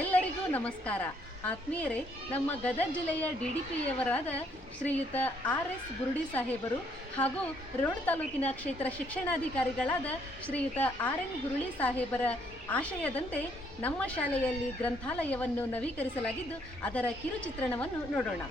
ಎಲ್ಲರಿಗೂ ನಮಸ್ಕಾರ. ಆತ್ಮೀಯರೇ, ನಮ್ಮ ಗದಗ ಜಿಲ್ಲೆಯ ಡಿ ಡಿ ಪಿಯವರಾದ ಶ್ರೀಯುತ ಆರ್ ಎಸ್ ಬುರುಡಿ ಸಾಹೇಬರು ಹಾಗೂ ರೋಣ ತಾಲೂಕಿನ ಕ್ಷೇತ್ರ ಶಿಕ್ಷಣಾಧಿಕಾರಿಗಳಾದ ಶ್ರೀಯುತ ಆರ್ ಎನ್ ಗುರುಳಿ ಸಾಹೇಬರ ಆಶಯದಂತೆ ನಮ್ಮ ಶಾಲೆಯಲ್ಲಿ ಗ್ರಂಥಾಲಯವನ್ನು ನವೀಕರಿಸಲಾಗಿದ್ದು, ಅದರ ಕಿರುಚಿತ್ರಣವನ್ನು ನೋಡೋಣ.